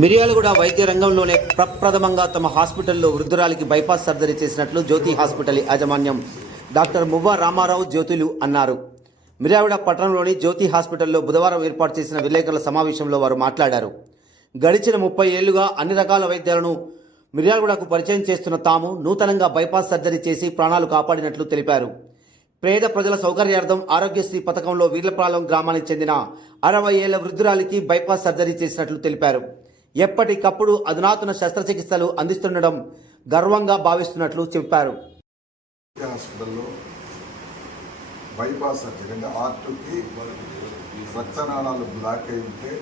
మిర్యాలగూడ వైద్య రంగంలోనే ప్రప్రథమంగా తమ హాస్పిటల్లో వృద్ధురాలికి బైపాస్ సర్జరీ చేసినట్లు జ్యోతి హాస్పిటల్ యాజమాన్యం డాక్టర్ మువ్వ రామారావు జ్యోతులు అన్నారు. మిర్యాలగూడ పట్టణంలోని జ్యోతి హాస్పిటల్లో బుధవారం ఏర్పాటు చేసిన విలేకరుల సమావేశంలో వారు మాట్లాడారు. గడిచిన 30 ఏళ్లుగా అన్ని రకాల వైద్యాలను మిర్యాలగూడకు పరిచయం చేస్తున్న తాము నూతనంగా బైపాస్ సర్జరీ చేసి ప్రాణాలు కాపాడినట్లు తెలిపారు. పేద ప్రజల సౌకర్యార్థం ఆరోగ్యశ్రీ పథకంలో వీర్లపాలెం గ్రామానికి చెందిన 60 ఏళ్ల వృద్ధురాలికి బైపాస్ సర్జరీ చేసినట్లు తెలిపారు. ఎప్పటికప్పుడు అధునాతన శస్త్రచికిత్సలు అందిస్తుండడం గర్వంగా భావిస్తున్నట్లు చెప్పారు. హాస్పిటల్లో బైపాస్ సర్జరీ హార్ట్కి రక్తనాళాలు బ్లాక్ అయి ఉంటే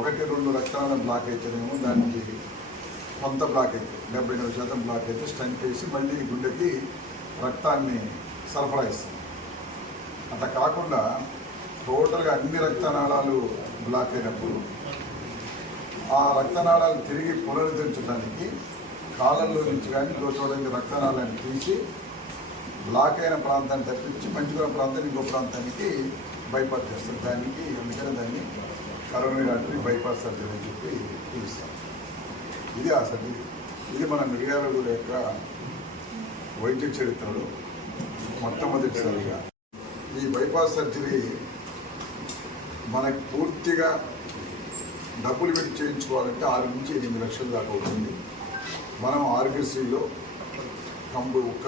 1-2 రక్తనాళాలు బ్లాక్ అయితేనేమో దానికి కొంత బ్లాక్ అయితే 79% బ్లాక్ అయితే స్టంట్ వేసి మళ్ళీ గుండెకి రక్తాన్ని సరఫరా ఇస్తుంది. అట్లా కాకుండా టోటల్గా అన్ని రక్తనాళాలు బ్లాక్ అయినప్పుడు ఆ రక్తనాళాలు తిరిగి పునరుద్ధరించడానికి కాళ్ళల్లో నుంచి కానీ చూడండి రక్తనాళాన్ని తీసి బ్లాక్ అయిన ప్రాంతాన్ని తప్పించి మంచిగా ప్రాంతాన్ని ఇంకో ప్రాంతానికి బైపాస్ చేస్తారు. దానికి అందుకని దాన్ని కరోనరీ ఆర్టరీ బైపాస్ సర్జరీ అని చెప్పి పిలుస్తాం. ఇది ఆ సర్జరీ. ఇది మన మిర్యాలగూడ యొక్క వైద్య చరిత్రలో మొట్టమొదటిసారిగా ఈ బైపాస్ సర్జరీ మనకి పూర్తిగా డబ్బులు పెట్టి చేయించుకోవాలంటే 6 నుంచి 8 లక్షల దాకా అవుతుంది. మనం ఆరోగ్యశ్రీలో ఒక్క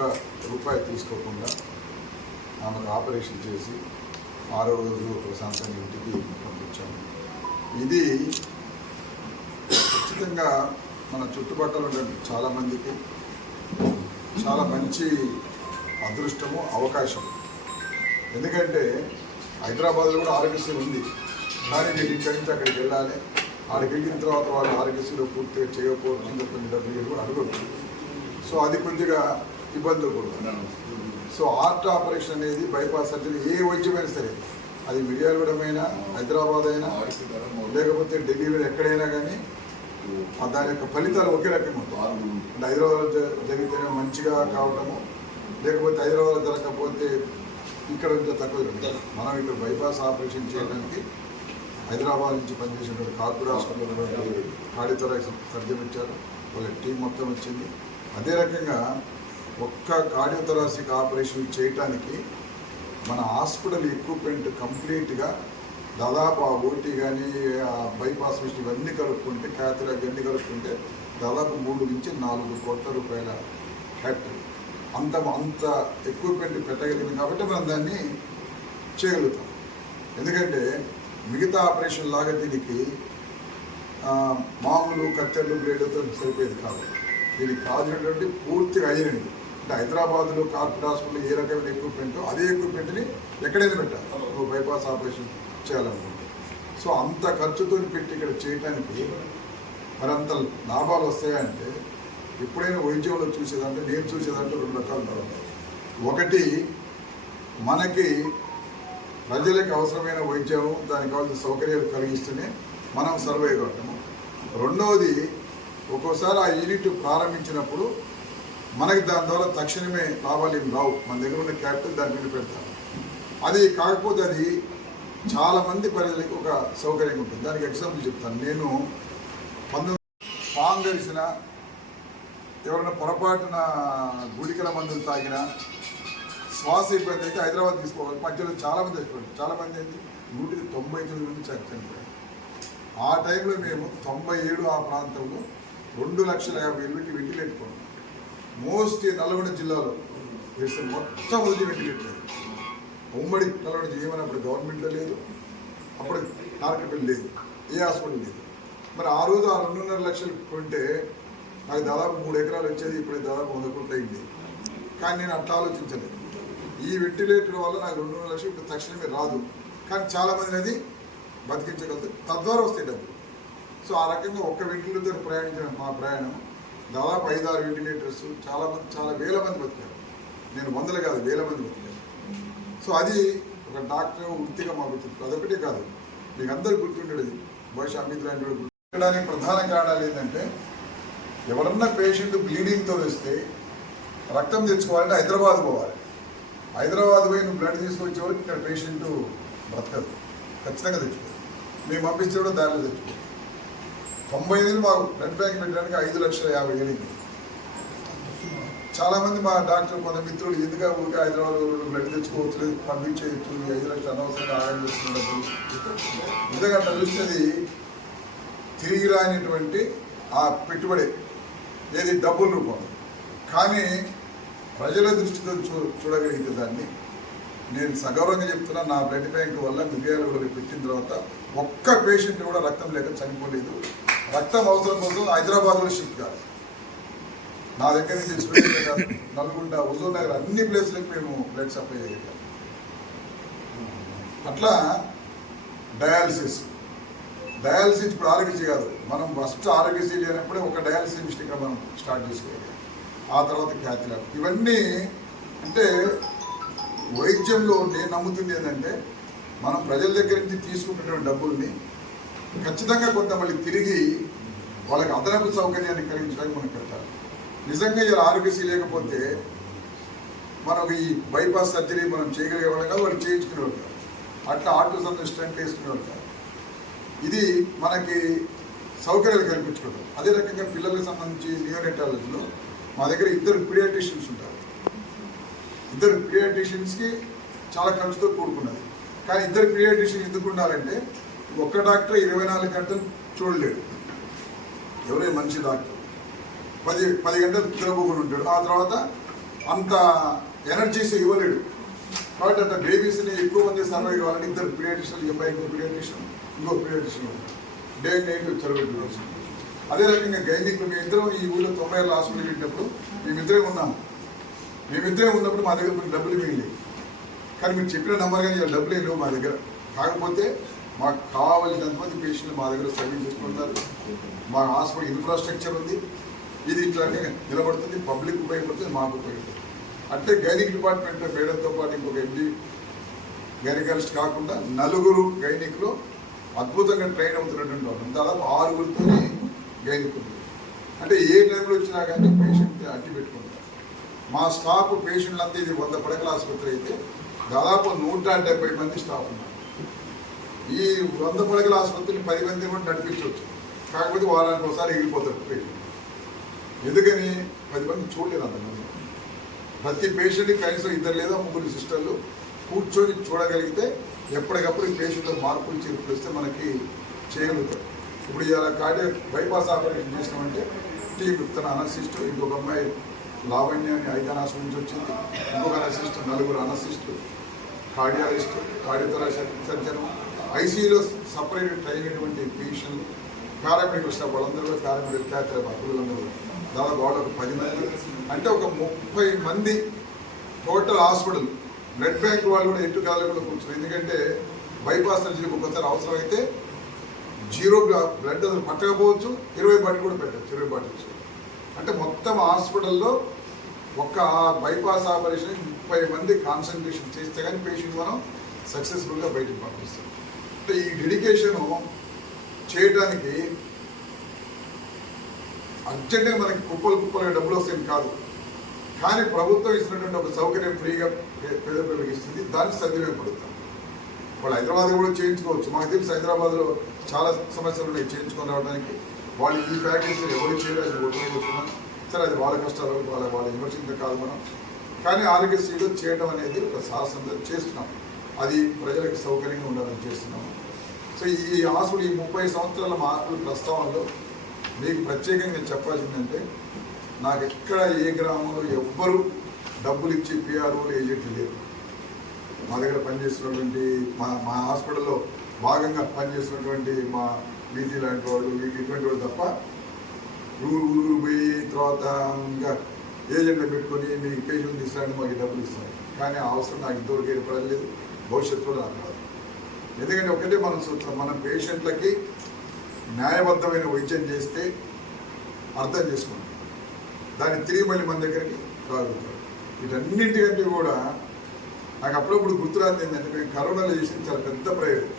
రూపాయి తీసుకోకుండా ఆమెకు ఆపరేషన్ చేసి 6వ రోజు ప్రశాంతంగా ఇంటికి పంపించాము. ఇది ఖచ్చితంగా మన చుట్టుపక్కల ఉండే చాలామందికి చాలా మంచి అదృష్టము, అవకాశం. ఎందుకంటే హైదరాబాద్లో కూడా ఆరోగ్యశ్రీ ఉంది, కానీ మీరు ఇక్కడి నుంచి అక్కడికి వెళ్ళాలి. అక్కడికి వెళ్ళిన తర్వాత వాళ్ళు ఆరోగ్యశ్రీలో పూర్తిగా చేయకపోవచ్చు, కొన్ని డబ్బులు అడగవచ్చు. సో అది కొద్దిగా ఇబ్బందులు కూడా. సో హార్ట్ ఆపరేషన్ అనేది బైపాస్ సర్జరీ ఏ వైద్యమైనా సరే, అది మిర్యాలగూడమైనా హైదరాబాద్ అయినా లేకపోతే ఢిల్లీలో ఎక్కడైనా కానీ దాని యొక్క ఫలితాలు ఒకే రకంగా ఉంటాయి. అంటే హైదరాబాద్ జరిగితేనే మంచిగా కావటము, లేకపోతే హైదరాబాద్ జరగకపోతే ఇక్కడ నుంచి తక్కువ జరుగుతుంది. మనం ఇక్కడ బైపాస్ ఆపరేషన్ చేయడానికి హైదరాబాద్ నుంచి పనిచేసినటువంటి కార్పొరేట్ హాస్పిటల్లో కార్డియోథొరాక్స్ సర్జన్ వచ్చారు, వాళ్ళ టీం మొత్తం వచ్చింది. అదే రకంగా ఒక్క కార్డియోథొరాసిక్ ఆపరేషన్ చేయటానికి మన హాస్పిటల్ ఎక్విప్మెంట్ కంప్లీట్గా దాదాపు ఆ ఓటీ కానీ ఆ బైపాస్ మిషన్ ఇవన్నీ కలుపుకుంటే క్యాథరా ఇవన్నీ కలుపుకుంటే దాదాపు 3 నుంచి 4 కోట్ల రూపాయల ఫ్యాక్టరీ. అంత ఎక్విప్మెంట్ పెట్టగలిగింది కాబట్టి మనం దాన్ని చేయగలుగుతాం. ఎందుకంటే మిగతా ఆపరేషన్ లాగా దీనికి మామూలు కత్తెర్లు బ్లేడ్లతో సరిపోయేది కాదు. దీనికి కావాల్సినటువంటి పూర్తిగా అయినది. అంటే హైదరాబాద్లో కార్పొరేట్ హాస్పిటల్ ఏ రకమైన ఎక్విప్మెంటో అదే ఎక్విప్మెంట్ని ఎక్కడైనా పెట్టాలి నువ్వు బైపాస్ ఆపరేషన్ చేయాలనుకుంటే. సో అంత ఖర్చుతో పెట్టి ఇక్కడ చేయడానికి మరి అంత లాభాలు వస్తాయంటే ఎప్పుడైనా వైద్యంలో చూసేదంటే నేను చూసేదంటే 2 రకాలు ఉంటాయి. ఒకటి, మనకి ప్రజలకు అవసరమైన వైద్యం దానికి కావాల్సిన సౌకర్యాలు కలిగిస్తూనే మనం సర్వైవ్ కావటము. రెండవది, ఒక్కోసారి ఆ యూనిట్ ప్రారంభించినప్పుడు మనకి దాని ద్వారా తక్షణమే లాభాలు ఏమి రావు. మన దగ్గర ఉన్న క్యాపిటల్ దాని మీద పెడతాం. అది కాకపోతే అది చాలామంది ప్రజలకు ఒక సౌకర్యంగా ఉంటుంది. దానికి ఎగ్జాంపుల్ చెప్తాను. నేను 19 పాము గరిసిన, ఎవరైనా పొరపాటున గుళికల మందులు తాగినా, శ్వాస ఇబ్బంది అయితే హైదరాబాద్ తీసుకోవాలి. మధ్యలో చాలామంది చచ్చిపోయారు. చాలామంది అయితే 199 మంది చనిపోయారు. ఆ టైంలో మేము 97 ఆ ప్రాంతంలో 2,50,000 పెట్టి వెంటిలేటర్ కొన్నాం. మోస్ట్ నల్గొండ జిల్లాలో వేస్తే మొట్టమొదటి వెంటిలేటర్. ఉమ్మడి నల్గొండ జిల్లా అప్పుడు గవర్నమెంట్లో లేదు, అప్పుడు నార్కెట్ లేదు, ఏ హాస్పిటల్ లేదు. మరి ఆ రోజు ఆ 2.5 లక్షలు కొంటే నాకు దాదాపు 3 ఎకరాలు వచ్చేది. ఇప్పుడే దాదాపు 100 కోట్లు అయింది. కానీ నేను అట్లా ఆలోచించలేదు. ఈ వెంటిలేటర్ వల్ల నాకు 2.5 లక్షలు ఇప్పుడు తక్షణమే రాదు, కానీ చాలామంది అది బతికించగలుగుతారు, తద్వారా వస్తాయి డబ్బులు. సో ఆ రకంగా ఒక్క వెంటిలేటర్ ప్రయాణించిన మా ప్రయాణం దాదాపు 5-6 వెంటిలేటర్స్, చాలామంది చాలా వేల మంది బతికారు. నేను వందలు కాదు, వేల మంది బతికారు. సో అది ఒక డాక్టర్ వృత్తిగా మాకు గుర్తు. అదొకటే కాదు, మీకు అందరూ గుర్తుండేది. బహుశా అమిత్ లాంటి గుర్తుండడానికి ప్రధాన కారణాలు ఏంటంటే, ఎవరన్నా పేషెంట్ బ్లీడింగ్తో వస్తే రక్తం తెచ్చుకోవాలంటే హైదరాబాద్ పోవాలి. హైదరాబాద్ పోయి నువ్వు బ్లడ్ తీసుకొచ్చే వరకు ఇక్కడ పేషెంట్ బ్రతకదు, ఖచ్చితంగా తెచ్చుకోవాలి. మేము పంపిస్తే కూడా దారిలో తెచ్చుకోవాలి. 98 మాకు బ్లడ్ బ్యాంక్ పెట్టడానికి 5,50,000 చాలా మంది మా డాక్టర్ కొంత మిత్రులు ఎందుకు ఊరికే హైదరాబాద్ బ్లడ్ తెచ్చుకోవచ్చు పంపించేయచ్చు 5 లక్షలు అనవసరంగా ఆదాయం చేస్తున్నప్పుడు నిజంగా అట్లా చూసేది తిరిగి రానిటువంటి ఆ పెట్టుబడి ఏది డబ్బుల రూపం. కానీ ప్రజల దృష్టితో చూడగలిగితే దాన్ని నేను సగౌరవంగా చెప్తున్నా. నా బ్లడ్ బ్యాంక్ వల్ల మిర్యాలగూడలో పెట్టిన తర్వాత ఒక్క పేషెంట్ కూడా రక్తం లేక చనిపోలేదు. రక్తం అవసరం కోసం హైదరాబాద్లో షిఫ్ట్ కాదు. నా దగ్గర నుంచి నల్గొండ, హుజూర్ నగర్ అన్ని ప్లేస్లకు మేము బ్లడ్ సప్లై చేయగలిగాం. అట్లా డయాలసిస్ ఇప్పుడు ఆరోగ్యశ్రీ కాదు. మనం ఫస్ట్ ఆరోగ్యశ్రీ లేనప్పుడే ఒక డయాలసిస్ మిషన్ మనం స్టార్ట్ చేసుకోవాలి. ఆ తర్వాత ఖ్యాతి ల్యాబ్. ఇవన్నీ అంటే వైద్యంలో నేను నమ్ముతుంది ఏంటంటే మనం ప్రజల దగ్గర నుంచి తీసుకుంటున్న డబ్బుల్ని ఖచ్చితంగా కొంత మళ్ళీ తిరిగి వాళ్ళకి అదనపు సౌకర్యాన్ని కలిగించడానికి మనం పెట్టాలి. నిజంగా ఇలా ఆరోగ్యశ్రీ లేకపోతే మనకు ఈ బైపాస్ సర్జరీ మనం చేయగలిగే వాళ్ళం కాదు, వాళ్ళు చేయించుకునేవాళ్ళు కాదు. అట్లా ఆర్టిజన్ స్టంట్ వేసుకునేవాళ్ళు కాదు. ఇది మనకి సౌకర్యాలు కల్పించుకోవడం. అదే రకంగా పిల్లలకు సంబంధించి నియోనెటాలజీలో మా దగ్గర 2 పీడియాట్రిషియన్స్ ఉంటారు. 2 పీడియాట్రిషియన్స్కి చాలా ఖర్చుతో కూడుకున్నది. కానీ 2 పీడియాట్రిషియన్ ఎందుకు ఉండాలంటే ఒక్క డాక్టర్ 24 గంటలు చూడలేడు. ఎవరే మంచి డాక్టర్ 10 గంటలు తిరగబోకుండా ఉంటాడు. ఆ తర్వాత అంత ఎనర్జీస్ ఇవ్వలేడు. కాబట్టి అంత బేబీస్ని ఎక్కువ మంది సర్వైవ్ కావాలని 2 పీడియాట్రిషియన్, ఇంకో పీడియాట్రిషియన్, ఇంకో పీడియాట్రిషియన్ డే అండ్ నైట్ చదవబెట్టి. అదే రకంగా గైనిక్ మేమిద్దరం ఈ ఊళ్ళో 90 ఏళ్ళ హాస్పిటల్ పెట్టినప్పుడు మేమిద్దరే ఉన్నాము. ఉన్నప్పుడు మా దగ్గర మీకు డబ్బులు మిగిలి. కానీ మీరు చెప్పిన నెంబర్ కానీ ఇలా డబ్బులు లేవు మా దగ్గర. కాకపోతే మాకు కావాల్సినంతమంది పేషెంట్లు మా దగ్గర సర్వీస్ చేసుకుంటారు. మా హాస్పిటల్ ఇన్ఫ్రాస్ట్రక్చర్ ఉంది. ఇది ఇట్లాంటి నిలబడుతుంది, పబ్లిక్ ఉపయోగపడుతుంది, మాకు ఉపయోగపడుతుంది. అంటే గైనిక్ డిపార్ట్మెంట్లో మేడంతో పాటు ఇంకొక MD గైనికాలజిస్ట్ కాకుండా 4 గైనిక్లో అద్భుతంగా ట్రైన్ అవుతున్నటువంటి వాళ్ళు. దాదాపు 6 గైనిక్ ఉంది. అంటే ఏ టైంలో వచ్చినా కానీ పేషెంట్ అడ్డు పెట్టుకుంటారు. మా స్టాఫ్ పేషెంట్లు అంతా ఇది 100 పడకల ఆసుపత్రి అయితే దాదాపు 170 మంది స్టాఫ్ ఉన్నారు. ఈ 100 పడకల ఆసుపత్రిని 10 మంది కూడా నడిపించవచ్చు. కాకపోతే వారానికి ఒకసారి ఎగిరిపోతారు పేషెంట్. ఎందుకని 10 మంది చూడలేదు అంతమంది. ప్రతి పేషెంట్కి కనీసం 2 లేదా 3 సిస్టర్లు కూర్చొని చూడగలిగితే ఎప్పటికప్పుడు ఈ పేషెంట్లో మార్పులు చేర్పులు వస్తే మనకి చేయగలుగుతారు. ఇప్పుడు ఇలా బైపాస్ ఆపరేషన్ చేసినామంటే టీమ్ తన అనసిస్ట్, ఇంకొక అమ్మాయి లావణ్య అని 5 హాస్పిటల్ నుంచి వచ్చింది, ఇంకొక అనసిస్ట్, 4 అనసిస్టు, కార్డియాలిస్ట్, కార్డియోథొరాసిక్ సర్జన్, ఐసీయూలో సపరేట్ ట్రైన్ అయినటువంటి ఫిజిషియన్లు, పారామెడికల్ స్టాఫ్ వాళ్ళందరూ కూడా పారామెడికల్ అప్పులందరూ దాదాపు వాళ్ళకు 10 మంది. అంటే ఒక 30 మంది టోటల్ హాస్పిటల్. బ్లడ్ బ్యాంక్ వాళ్ళు కూడా ఎటు కాళ్ళు కూడా కూర్చున్నారు. ఎందుకంటే బైపాస్ సర్జరీకి ఒక్కొక్కసారి అవసరమైతే 0 బ్లడ్ అసలు పట్టకపోవచ్చు, 20 బాటిల్ కూడా పెట్టచ్చు, 20 బాటిల్స్. అంటే మొత్తం హాస్పిటల్లో ఒక్క బైపాస్ ఆపరేషన్ 30 మంది కాన్సన్ట్రేషన్ చేస్తే కానీ పేషెంట్ మనం సక్సెస్ఫుల్గా బయటకు పంపిస్తాం. అంటే ఈ డెడికేషను చేయడానికి అర్జెంటుగా మనకి కుప్పలుగా డబ్బులు వస్తాయి కాదు. కానీ ప్రభుత్వం ఇస్తున్నటువంటి ఒక సౌకర్యం ఫ్రీగా పేద పిల్లలకి ఇస్తుంది. దాన్ని సద్వినియోగపడతాం. వాళ్ళు హైదరాబాద్ కూడా చేయించుకోవచ్చు. మాకు తెలిసి హైదరాబాద్లో చాలా సమస్యలు ఉన్నాయి చేయించుకొని రావడానికి. వాళ్ళు ఈ ప్యాకేజ్ ఎవరు చేయలేదు ఒప్పుకున్నాం. సరే అది వాళ్ళ కష్టాలు, వాళ్ళ విమర్శించ కాదు మనం. కానీ ఆరోగ్యశ్రీలో చేయడం అనేది ఒక సాహసంగా చేస్తున్నాం. అది ప్రజలకు సౌకర్యంగా ఉండాలని చేస్తున్నాము. సో ఈ హాస్పిటల్ ఈ 30 సంవత్సరాల మా హాస్పిటల్ ప్రస్తావనలో మీకు ప్రత్యేకంగా నేను చెప్పాల్సిందంటే నాకు ఎక్కడ ఏ గ్రామంలో ఎవ్వరూ డబ్బులు ఇచ్చి పిఆర్ఓలు ఏజెంట్లు లేరు. మా దగ్గర పనిచేస్తున్నటువంటి మా హాస్పిటల్లో భాగంగా పనిచేస్తున్నటువంటి మా బీసీ లాంటి వాళ్ళు ఇటువంటి వాళ్ళు తప్ప ఊరు పోయి తర్వాత ఇంకా ఏజెంట్లు పెట్టుకొని మీకు పేషెంట్ తీసుకురండి మాకు డబ్బులు ఇస్తారు. కానీ ఆ అవసరం నాకు ఇంతవరకు ఏర్పడలేదు, భవిష్యత్తు కూడా నాకు రాదు. ఎందుకంటే ఒకటే మన పేషెంట్లకి న్యాయబద్ధమైన వైద్యం చేస్తే అర్థం చేసుకోండి, దాన్ని తిరిగి మళ్ళీ మన దగ్గరికి రాగలుగుతారు. వీటన్నింటికంటే కూడా నాకు అప్పుడప్పుడు గుర్తురాంది ఏంటంటే మేము కరోనాలో చేసిన చాలా పెద్ద ప్రయోగం,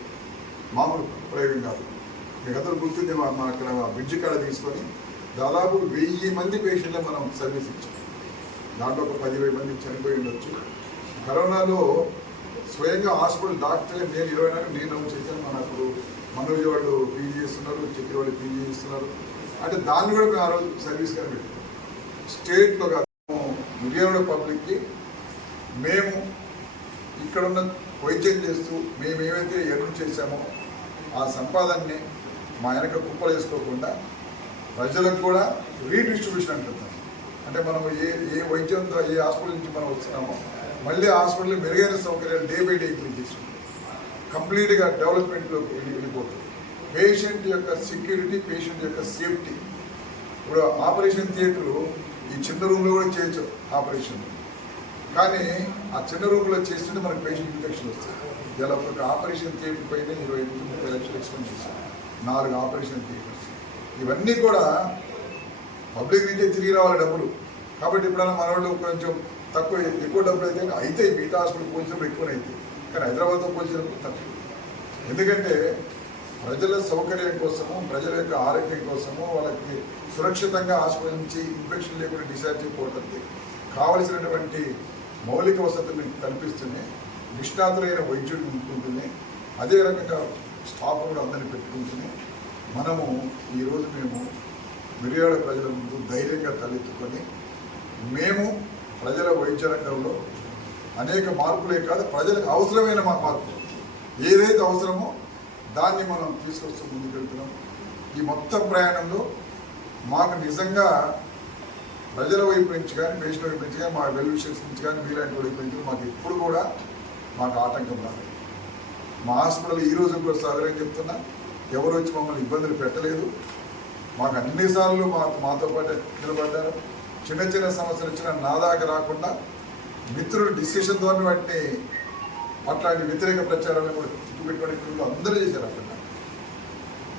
మామూలు ప్రయోగం కాదు. మీకు అందరూ గుర్తుంది, మా అక్కడ బ్రిడ్జ్ కాడ తీసుకొని దాదాపు 1000 మంది పేషెంట్లకు మనం సర్వీస్ ఇచ్చాం. దాంట్లో ఒక 10,000 మంది చనిపోయి ఉండొచ్చు. కరోనాలో స్వయంగా హాస్పిటల్ డాక్టర్ నేను 24 నేను నమ్ము చేశాను. మనోజ్ వాళ్ళు పీజీ చేస్తున్నారు, చెప్పి వాళ్ళు పీజీ చేస్తున్నారు. అంటే దాన్ని కూడా మేము ఆ రోజు సర్వీస్ కానీ పెట్టాం. స్టేట్లో కాదు, మిర్యాలగూడ పబ్లిక్కి మేము ఇక్కడున్న వైద్యం చేస్తూ మేము ఏమైతే ఎర్న్ చేశామో ఆ సంపాదనని మా వెనక కుప్పలు వేసుకోకుండా ప్రజలకు కూడా రీడిస్ట్రిబ్యూషన్ అంటున్నాం. అంటే మనం ఏ వైద్యంతో ఏ హాస్పిటల్ నుంచి మనం వస్తున్నామో మళ్ళీ హాస్పిటల్ మెరుగైన సౌకర్యాలు డే బై డే ఇంక్రీజ్ చేస్తున్నాం. కంప్లీట్గా డెవలప్మెంట్లోకి వెళ్ళిపోతుంది. పేషెంట్ యొక్క సెక్యూరిటీ, పేషెంట్ యొక్క సేఫ్టీ. ఇప్పుడు ఆపరేషన్ థియేటర్ ఈ చిన్న రూమ్లో కూడా చేయొచ్చు ఆపరేషన్, కానీ ఆ చిన్న రూమ్లో చేస్తుంటే మనకు పేషెంట్ ఇన్ఫెక్షన్ వస్తుంది. ఇలా ఒక ఆపరేషన్ థియేటర్ పైన 25-30 లక్షలు ఎక్స్పెండ్ చేశారు, 4 ఆపరేషన్ థియేటర్స్. ఇవన్నీ కూడా పబ్లిక్ నుంచే తిరిగి రావాలి డబ్బులు. కాబట్టి ఎప్పుడైనా మన వాళ్ళు కొంచెం ఎక్కువ డబ్బులు అయితే మిగతా హాస్పిటల్ పోల్చినప్పుడు ఎక్కువనే అవుతాయి, కానీ హైదరాబాద్తో పోల్చినప్పుడు తక్కువ. ఎందుకంటే ప్రజల సౌకర్యం కోసము, ప్రజల యొక్క ఆరోగ్యం కోసము, వాళ్ళకి సురక్షితంగా హాస్పిటల్ నుంచి ఇన్ఫెక్షన్ లేకుండా డిశ్చార్జ్ అయిపోతుంది, కావలసినటువంటి మౌలిక వసతులను కల్పిస్తూనే నిష్ణాతులైన వైద్యులు ఉంటుంటుంది. అదే రకంగా స్టాఫ్ కూడా అందరినీ పెట్టుకుంటూనే మనము ఈరోజు మేము మిర్యాలగూడ ప్రజల ముందు ధైర్యంగా తలెత్తుకొని మేము ప్రజల వైద్య రంగంలో అనేక మార్పులే కాదు, ప్రజలకు అవసరమైన మార్పులు ఏదైతే అవసరమో దాన్ని మనం తీసుకొస్తూ ముందుకెళ్తున్నాం. ఈ మొత్తం ప్రయాణంలో మాకు నిజంగా ప్రజల వైపు నుంచి కానీ, పేషెంట్ వైపు నుంచి కానీ, మా వెల్ విషర్స్ నుంచి కానీ, మీలాంటి వైపు నుంచి మాకు ఎప్పుడు కూడా మాకు ఆటంకం రాదు. మా హాస్పిటల్ ఈ రోజు కూడా సాగరం చెప్తున్నా, ఎవరు వచ్చి మమ్మల్ని ఇబ్బందులు పెట్టలేదు. మాకు అన్నిసార్లు మాతో పాటు నిలబడ్డారు. చిన్న చిన్న సమస్యలు వచ్చినా నా దాకా రాకుండా మిత్రులు డిస్కషన్ ద్వారా వాటిని అట్లాంటి వ్యతిరేక ప్రచారాలను కూడా తిప్పిపెట్టుకునే అందరూ చేశారు అక్కడ.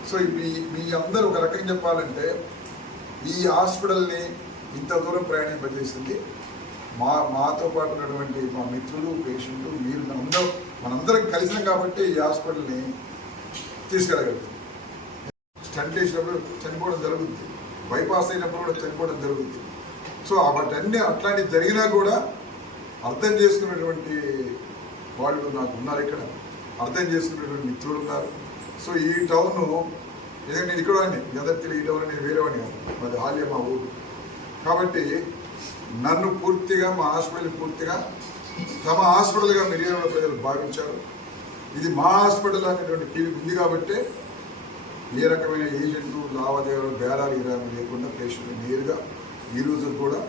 సో మీ అందరూ ఒక రకంగా చెప్పాలంటే ఈ హాస్పిటల్ని ఇంత దూరం ప్రయాణింపజేసింది మాతో పాటు ఉన్నటువంటి మా మిత్రులు, పేషెంట్లు, మీరు మనందరం కలిసినాం కాబట్టి ఈ హాస్పిటల్ని తీసుకెళ్ళగలుగుతాం. స్టంట్ వేసినప్పుడు చనిపోవడం జరుగుతుంది, బైపాస్ అయినప్పుడు కూడా చనిపోవడం జరుగుతుంది. సో వాటన్నీ అట్లాంటివి జరిగినా కూడా అర్థం చేసుకున్నటువంటి వాళ్ళు నాకు ఉన్నారు, ఇక్కడ అర్థం చేసుకునేటువంటి మిత్రులు ఉన్నారు. సో ఈ టౌన్ ఏదైనా నేను ఇక్కడ వాడిని గదర్తిలో, ఈ టౌన్ నేను వేరే వాడిని కాదు, మాది హాల్య మా ఊరు. కాబట్టి నన్ను పూర్తిగా మా హాస్పిటల్ పూర్తిగా తమ హాస్పిటల్గా మిర్యాలగూడ ప్రజలు భావించారు. ఇది మా హాస్పిటల్ అనేటువంటి ఫీలింగ్ ఉంది కాబట్టి ఏ రకమైన ఏజెంట్లు, లావాదేవీలు, బేరాలు లేకుండా పేషెంట్ నేరుగా ఈ రోజు కూడా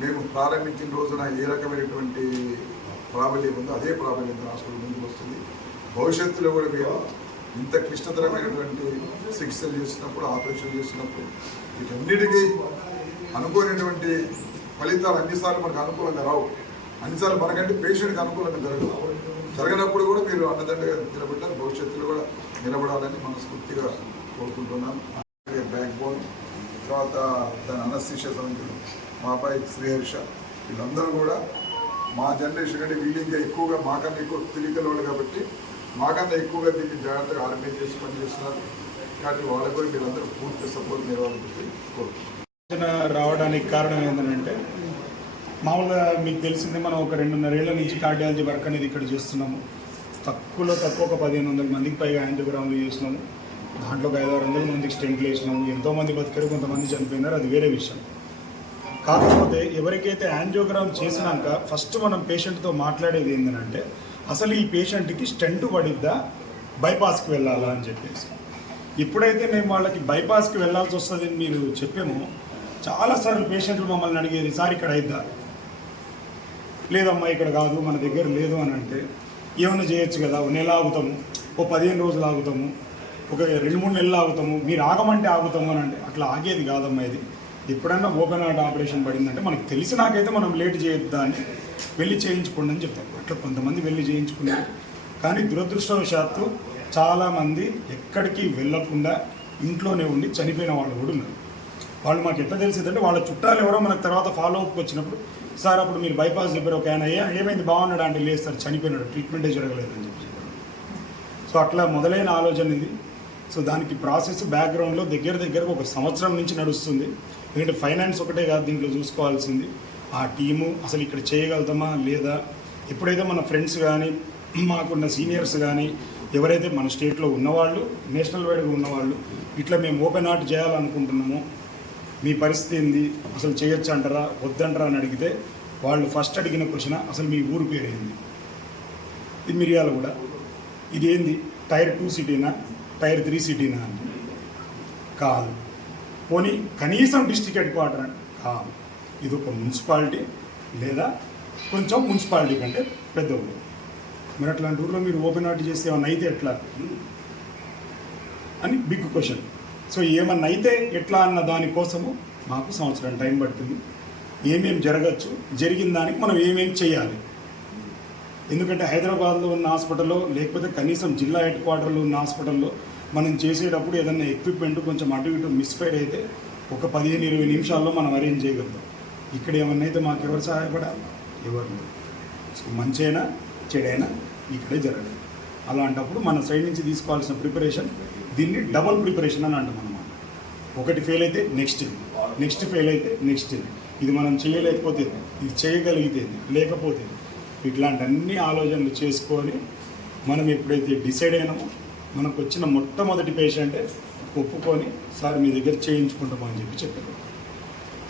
మేము ప్రారంభించిన రోజున ఏ రకమైనటువంటి ప్రాబల్యం ఉందో అదే ప్రాబల్యం హాస్పిటల్ ముందుకు వస్తుంది. భవిష్యత్తులో కూడా మేము ఇంత క్లిష్టతరమైనటువంటి చికిత్సలు చేసినప్పుడు, ఆపరేషన్ చేసినప్పుడు వీటన్నిటికీ అనుకోనటువంటి ఫలితాలు అన్నిసార్లు మనకు అనుకూలంగా రావు. అన్నిసార్లు మనకంటే పేషెంట్కి అనుకూలంగా జరగనప్పుడు కూడా మీరు అన్నదండగా నిలబడ్డారు. భవిష్యత్తులో కూడా నిలబడాలని మనస్ఫూర్తిగా కోరుకుంటున్నాను. బ్యాక్ బోన్, తర్వాత దాని అనస్థీషియా సంబంధించిన మా అబ్బాయి శ్రీహర్ష, వీళ్ళందరూ కూడా మా జనరేషన్ కంటే వీళ్ళు ఇంకా ఎక్కువగా మాకన్నా ఎక్కువ తెలియగల వాళ్ళు కాబట్టి మాకన్నా ఎక్కువగా దీన్ని జాగ్రత్తగా ఆర్గనైజ్ చేసి పనిచేస్తున్నారు. కాబట్టి వాళ్ళకు కూడా మీరందరూ పూర్తి సపోర్ట్ నిర్వహించి కోరుకుంటున్నాను. రావడానికి కారణం ఏంటంటే మామూలుగా మీకు తెలిసిందే, మనం ఒక 2.5 ఏళ్ల నుంచి కార్డియాలజీ వర్క్ అనేది ఇక్కడ చేస్తున్నాము. తక్కువ ఒక 1500 మందికి పైగా యాంజియోగ్రామ్లు చేసినాము. దాంట్లో ఒక 500-600 మందికి స్టెంట్లు వేసినాము. ఎంతోమంది బతికారు, కొంతమంది చనిపోయినారు, అది వేరే విషయం. కాకపోతే ఎవరికైతే యాంజియోగ్రామ్ చేసినాక ఫస్ట్ మనం పేషెంట్తో మాట్లాడేది ఏంటంటే అసలు ఈ పేషెంట్కి స్టెంట్ పడిద్దా, బైపాస్కి వెళ్ళాలా అని చెప్పేసి. ఎప్పుడైతే మేము వాళ్ళకి బైపాస్కి వెళ్ళాల్సి వస్తుంది అని మీరు చెప్పామో చాలాసార్లు పేషెంట్లు మమ్మల్ని అడిగేది, సార్ ఇక్కడ అయిద్దా, లేదమ్మా ఇక్కడ కాదు, మన దగ్గర లేదు అని అంటే ఏమైనా చేయొచ్చు కదా, ఒక నెల ఆగుతాము, ఓ 15 రోజులు ఆగుతాము, ఒక 2-3 నెలలు ఆగుతాము, మీరు ఆగమంటే ఆగుతాము అని అంటే అట్లా ఆగేది కాదమ్మా. ఇది ఎప్పుడైనా ఓపెన్ హార్ట్ ఆపరేషన్ పడిందంటే మనకు తెలిసినాకైతే మనం లేట్ చేయొద్దా అని వెళ్ళి చేయించుకోండి అని చెప్తాం. అట్లా కొంతమంది వెళ్ళి చేయించుకున్నారు. కానీ దురదృష్టవశాత్తు చాలామంది ఎక్కడికి వెళ్ళకుండా ఇంట్లోనే ఉండి చనిపోయిన వాళ్ళు కూడా ఉన్నారు. వాళ్ళు మాకు ఎట్లా తెలిసిందంటే వాళ్ళ చుట్టాలు ఎవరో మనకు తర్వాత ఫాలో అప్కి వచ్చినప్పుడు, సార్ అప్పుడు మీరు బైపాస్ చెప్పారు, ఒక ఆయన ఏమైంది బాగున్నాడు అంటే, లేదు సార్ చనిపోయినాడు, ట్రీట్మెంటే జరగలేదని చెప్పి. సో అట్లా మొదలైన ఆలోచన ఇది. సో దానికి ప్రాసెస్ బ్యాక్గ్రౌండ్లో దగ్గరకు 1 సంవత్సరం నుంచి నడుస్తుంది. ఎందుకంటే ఫైనాన్స్ ఒకటే కాదు దీంట్లో చూసుకోవాల్సింది, ఆ టీము అసలు ఇక్కడ చేయగలుగుతామా లేదా. ఎప్పుడైతే మన ఫ్రెండ్స్ కానీ, మాకున్న సీనియర్స్ కానీ ఎవరైతే మన స్టేట్లో ఉన్నవాళ్ళు, నేషనల్ వైడ్గా ఉన్నవాళ్ళు ఇట్లా మేము ఓపెన్ హార్ట్ చేయాలనుకుంటున్నాము, మీ పరిస్థితి ఏంది, అసలు చేయొచ్చు అంటారా వద్దంటారా అని అడిగితే వాళ్ళు ఫస్ట్ అడిగిన క్వశ్చన్ అసలు మీ ఊరు పేరు ఏంది. ఇది మిర్యాలగూడ, ఇది ఏంది టైర్ 2 సిటీనా టైర్ 3 సిటీనా అంటే కాదు. పోనీ కనీసం డిస్ట్రిక్ట్ హెడ్ క్వార్టర్ అంటే కాదు, ఇది ఒక మున్సిపాలిటీ లేదా కొంచెం మున్సిపాలిటీ కంటే పెద్ద ఊరు. మరి అట్లాంటి ఊళ్ళో మీరు ఓపెన్ హార్ట్ చేస్తే ఏమన్నా అయితే ఎట్లా అని బిగ్ క్వశ్చన్. సో ఏమన్నా అయితే ఎట్లా అన్న దానికోసము మాకు సంవత్సరం టైం పడుతుంది. ఏమేమి జరగచ్చు, జరిగిన దానికి మనం ఏమేమి చేయాలి. ఎందుకంటే హైదరాబాద్లో ఉన్న హాస్పిటల్లో లేకపోతే కనీసం జిల్లా హెడ్ క్వార్టర్లో ఉన్న హాస్పిటల్లో మనం చేసేటప్పుడు ఏదైనా ఎక్విప్మెంట్ కొంచెం అటు ఇటు మిస్ఫైర్ అయితే ఒక 15-20 నిమిషాల్లో మనం అరేంజ్ చేయగలుగుతాం. ఇక్కడ ఏమన్నా అయితే మాకు ఎవరు సహాయపడాలి? ఎవరు లేదు. సో మంచైనా చెడైనా ఇక్కడే జరగదు. అలాంటప్పుడు మన సైడ్ నుంచి తీసుకోవాల్సిన ప్రిపరేషన్ దీన్ని డబుల్ ప్రిపరేషన్ అని అంటాం అన్నమాట. ఒకటి ఫెయిల్ అయితే నెక్స్ట్ ఫెయిల్ అయితే నెక్స్ట్. ఇది మనం చేయలేకపోతే ఇది చేయగలిగితే లేకపోతే ఇట్లాంటి అన్ని ఆలోచనలు చేసుకొని మనం ఎప్పుడైతే డిసైడ్ అయినామో మనకు వచ్చిన మొట్టమొదటి పేషెంటే ఒప్పుకొని సార్ మీ దగ్గర చేయించుకుంటామని చెప్పారు.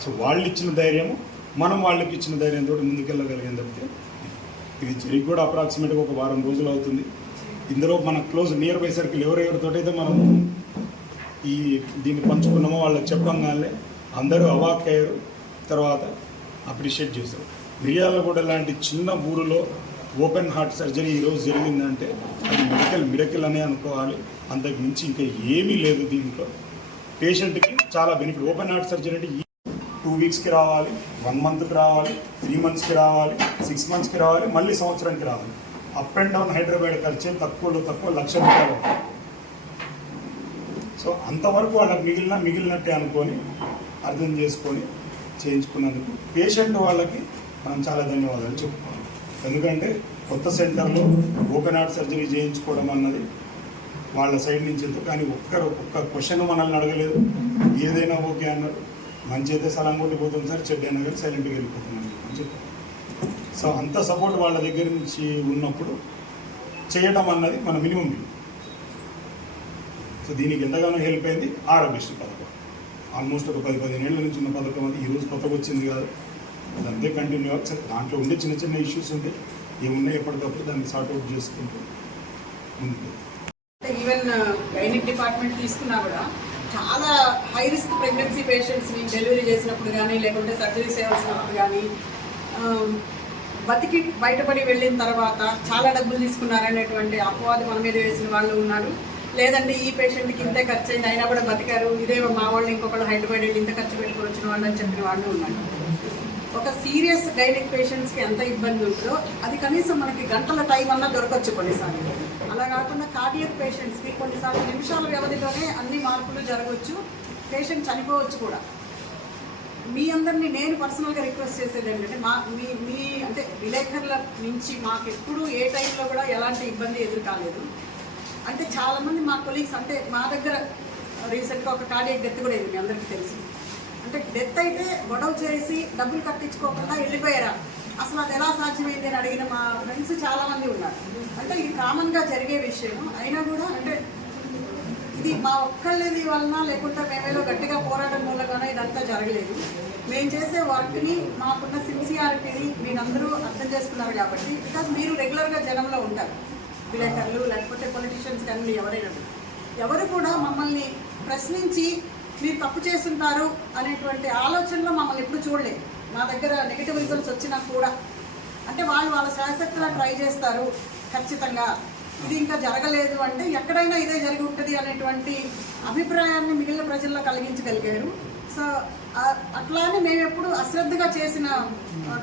సో వాళ్ళు ఇచ్చిన ధైర్యము మనం వాళ్ళకి ఇచ్చిన ధైర్యంతో ముందుకెళ్ళగలిగాం తప్పితే ఇది జరిగి కూడా అప్రాక్సిమేట్గా ఒక వారం రోజులు అవుతుంది. ఇందులో మన క్లోజ్ నియర్ బై సర్కిల్ ఎవరెవరితోటైతే మనం దీన్ని పంచుకున్నామో వాళ్ళకి చెప్పంగానే అందరూ అవాక్ అయ్యారు, తర్వాత అప్రిషియేట్ చేశారు. మిర్యాలగూడ లాంటి చిన్న ఊరిలో ఓపెన్ హార్ట్ సర్జరీ ఈరోజు జరిగిందంటే అది మిరకిల్ అనే అనుకోవాలి. అంతకు మించి ఇంకా ఏమీ లేదు. దీంట్లో పేషెంట్కి చాలా బెనిఫిట్. ఓపెన్ హార్ట్ సర్జరీ అంటే 2 వీక్స్కి రావాలి, 1 మంత్కి రావాలి, 3 మంత్స్కి రావాలి, 6 మంత్స్కి రావాలి, మళ్ళీ సంవత్సరానికి రావాలి. అప్ అండ్ డౌన్ హైదరాబాద్ ఖర్చే తక్కువలో తక్కువ ₹1,00,000. సో అంతవరకు వాళ్ళకి మిగిలినట్టే అనుకొని అర్థం చేసుకొని చేయించుకున్నందుకు పేషెంట్ వాళ్ళకి మనం చాలా ధన్యవాదాలు చెప్పుకోవాలి. ఎందుకంటే కొత్త సెంటర్లో ఓపెన్ హార్ట్ సర్జరీ చేయించుకోవడం అన్నది వాళ్ళ సైడ్ నుంచి ఎందుకు, కానీ ఒక్క క్వశ్చన్ మనల్ని అడగలేదు. ఏదైనా ఓకే అన్నారు. మంచి అయితే సలం కొట్టిపోతుంది సార్, చెడ్డ అయినా కానీ సైలెంట్గా వెళ్ళిపోతున్నాం అని చెప్పి. సో అంత సపోర్ట్ వాళ్ళ దగ్గర నుంచి ఉన్నప్పుడు చేయడం అన్నది మన మినిమం. సో దీనికి ఎంతగానో హెల్ప్ అయింది ఆరోగ్యశ్రీ పథకం. ఆల్మోస్ట్ ఒక 10-15 ఏళ్ళ నుంచి ఉన్న పథకం అది. ఈరోజు కొత్తగా వచ్చింది కాదు, అది అంతే కంటిన్యూ అవ్వచ్చు. దాంట్లో ఉండే చిన్న ఇష్యూస్ ఉంటే ఏమున్నాయి ఎప్పటికప్పుడు దాన్ని సార్ట్అవుట్ చేసుకుంటూ ముందుకు. ఈవెన్ గైనిక్ డిపార్ట్మెంట్ తీసుకున్నా కూడా చాలా హై రిస్క్ ప్రెగ్నెన్సీ పేషెంట్స్ని డెలివరీ చేసినప్పుడు కానీ లేకుంటే సర్జరీ చేయాల్సినప్పుడు కానీ బతికి బయటపడి వెళ్ళిన తర్వాత చాలా డబ్బులు తీసుకున్నారనేటువంటి అపవాదు మన మీద వేసిన వాళ్ళు ఉన్నారు. లేదంటే ఈ పేషెంట్కి ఇంతే ఖర్చు అయింది అయినా కూడా బతికారు, ఇదే మా వాళ్ళు ఇంకొకళ్ళు హైదరాబాద్ వెళ్ళి ఇంత ఖర్చు పెట్టుకుని వచ్చిన వాళ్ళు అని చెప్పిన వాళ్ళు ఉన్నారు. ఒక సీరియస్ గైనిక్ పేషెంట్స్కి ఎంత ఇబ్బంది ఉంటుందో అది కనీసం మనకి గంటల టైం అన్నా దొరకచ్చు కొన్నిసార్లు. అలా కాకుండా కార్డియక్ పేషెంట్స్కి కొన్నిసార్లు నిమిషాల వ్యవధిలోనే అన్ని మార్పులు జరగవచ్చు, పేషెంట్ చనిపోవచ్చు కూడా. మీ అందరినీ నేను పర్సనల్గా రిక్వెస్ట్ చేసేది ఏంటంటే మీ అంటే విలేకరుల నుంచి మాకు ఎప్పుడు ఏ టైంలో కూడా ఎలాంటి ఇబ్బంది ఎదురు కాలేదు. అంటే చాలామంది మా కొలీగ్స్ అంటే మా దగ్గర రీసెంట్గా ఒక కార్డియక్ డెత్ కూడా అయింది, మీ అందరికీ తెలుసు. అంటే డెత్ అయితే గొడవ చేసి డబ్బులు కట్టించుకోకుండా వెళ్ళిపోయారా, అసలు అది ఎలా సాధ్యమైంది అని అడిగిన మా ఫ్రెండ్స్ చాలామంది ఉన్నారు. అంటే ఇది కామన్గా జరిగే విషయం అయినా కూడా అంటే ఇది మా ఒక్కళ్ళది వలన లేకుంటే మేమేదో గట్టిగా పోరాటం మూలంగానో ఇదంతా జరగలేదు. మేము చేసే వర్క్ని మాకున్న సిన్సియారిటీని మీరందరూ అర్థం చేసుకున్నారు కాబట్టి, బికాజ్ మీరు రెగ్యులర్గా జనంలో ఉంటారు, విలేకరులు లేకపోతే పొలిటీషియన్స్ కానీ ఎవరు కూడా మమ్మల్ని ప్రశ్నించి మీరు తప్పు చేస్తుంటారు అనేటువంటి ఆలోచనలో మమ్మల్ని ఎప్పుడు చూడలేదు. మా దగ్గర నెగిటివ్ రిజల్ట్స్ వచ్చినా కూడా అంటే వాళ్ళ శాయశక్తిలా ట్రై చేస్తారు. ఖచ్చితంగా ఇది ఇంకా జరగలేదు అంటే ఎక్కడైనా ఇదే జరిగి ఉంటుంది అనేటువంటి అభిప్రాయాన్ని మిగిలిన ప్రజల్లో కలిగించగలిగారు. సో అట్లానే మేము ఎప్పుడు అశ్రద్ధగా చేసిన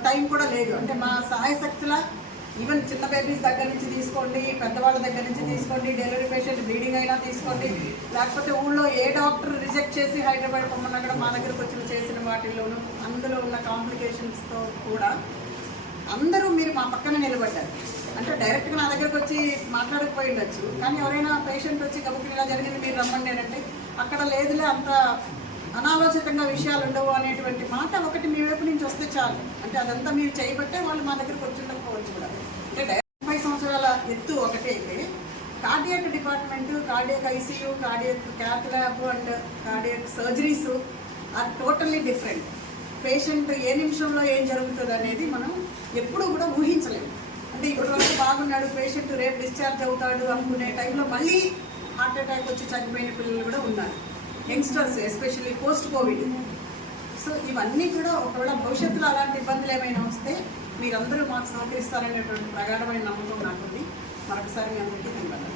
టైం కూడా లేదు. అంటే మా శాయశక్తిలా ఈవెన్ చిన్న బేబీస్ దగ్గర నుంచి తీసుకోండి, పెద్దవాళ్ళ దగ్గర నుంచి తీసుకోండి, డెలివరీ పేషెంట్ బ్లీడింగ్ అయినా తీసుకోండి, లేకపోతే ఊళ్ళో ఏ డాక్టర్ రిజెక్ట్ చేసి హైదరాబాద్ పొమ్మన్నా కూడా మా దగ్గరకు వచ్చి చేసిన వాటిల్లోనూ అందులో ఉన్న కాంప్లికేషన్స్తో కూడా అందరూ మీరు మా పక్కన నిలబడ్డారు. అంటే డైరెక్ట్గా నా దగ్గరకు వచ్చి మాట్లాడకపోయి ఉండొచ్చు, కానీ ఎవరైనా పేషెంట్ వచ్చి గబుక్కుని ఇలా జరిగింది మీరు రమ్మండి అంటే అక్కడ లేదులే అంత అనాలోచితంగా విషయాలు ఉండవు అనేటువంటి మాట ఒకటి మీ వైపు నుంచి వస్తే చాలు. అంటే అదంతా మీరు చేయబట్టే వాళ్ళు మా దగ్గరకు వచ్చి ఉండకపోవచ్చు కూడా. అంటే 50 సంవత్సరాల ఎత్తు ఒకటి అయితే cardiac department, cardiac ICU, cardiac cath lab and cardiac surgeries are totally different. Patient ఏ నిమిషంలో ఏం జరుగుతుంది అనేది మనం ఎప్పుడూ కూడా ఊహించలేము. అంటే ఇప్పటివరకు బాగున్నాడు పేషెంట్, రేపు డిశ్చార్జ్ అవుతాడు అనుకునే టైంలో మళ్ళీ హార్ట్ అటాక్ వచ్చి చనిపోయిన పిల్లలు కూడా ఉన్నారు, youngsters especially post Covid. So ఇవన్నీ కూడా ఒకవేళ భవిష్యత్తులో అలాంటి ఇబ్బందులు ఏమైనా వస్తే మీరందరూ మాకు సహకరిస్తారనేటువంటి ప్రగాఢమైన నమ్మకం నాకుంది. మరొకసారి మీ అందరికీ ధన్యవాదాలు.